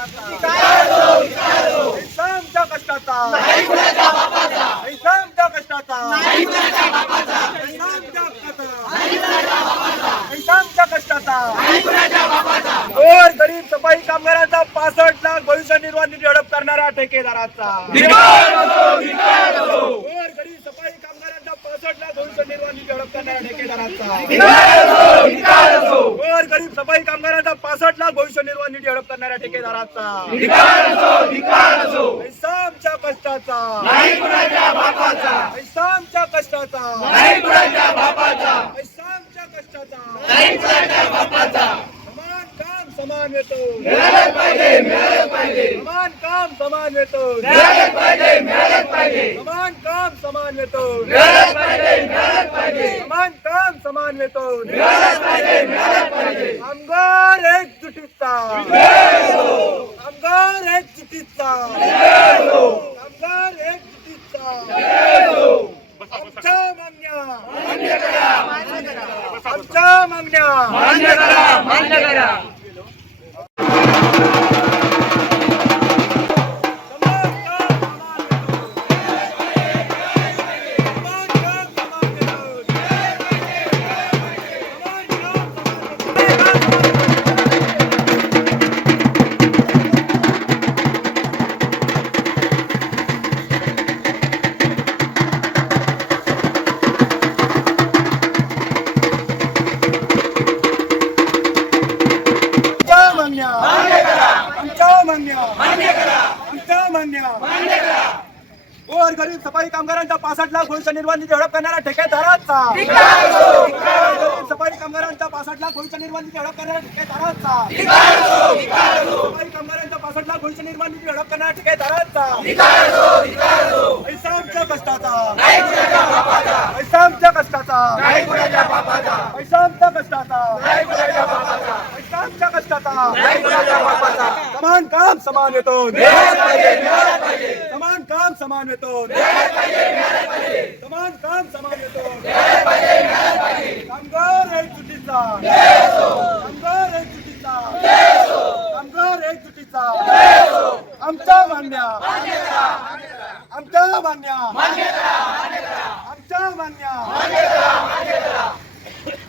पैसा आमच्या कष्टाचा, पैसा आमच्या कष्टाचा, पैसा आमच्या कष्टाचा, गोर गरीब सफाई कामगारांचा 65 लाख भविष्य निर्वाह निधी हडप करणारा ठेकेदाराचा, गोर गरीब सफाई कामगारांचा 65 लाख भविष्य निर्वाह निधी हडप करणारा ठेकेदाराचा, गोर गरीब सफाई कामगारांचा 65 लाख भविष्य निर्वाह निधी हडप करणाऱ्या ठेकेदाराचा, पैसा आमच्या कष्टाचा, पैसा आमच्या कष्टाचा, पैसा आमच्या कष्टाचा, समान काम समान वेतन, समान काम समान वेतन, समान काम समान वेतन, समान काम समान वेतन, कामगार एकजुटीचा, कामगार एकजुटीचा, कामगार एकजुटीचा, आमच्या मागण्या आमच्या मागण्या मान्य करा, मान्य करा. गोर गरीब सफाई कामगारांचा 65 लाख भविष्य निर्वाह निधी हडप करणारा ठेकेदाराचा, सफाई कामगारांचा 65 लाख भविष्य निर्वाह निधी हडप करणारा ठेकेदाराचा, सफाई कामगारांचा 65 लाख भविष्य निर्वाह निधी हडप करणारा ठेकेदाराचा, पैसा आमच्या कष्टाचा, पैसा आमच्या कष्टाचा, पैसा आमच्या कष्टाचा, पैसा आमच्या कष्टाचा, समान काम समान वेतन, समान काम समान वेतन, समान काम समान वेतन, कामगार एकजुटीचा, कामगार एकजुटीचा, कामगार एकजुटीचा, आमच्या मागण्या आमच्या मागण्या आमच्या मागण्या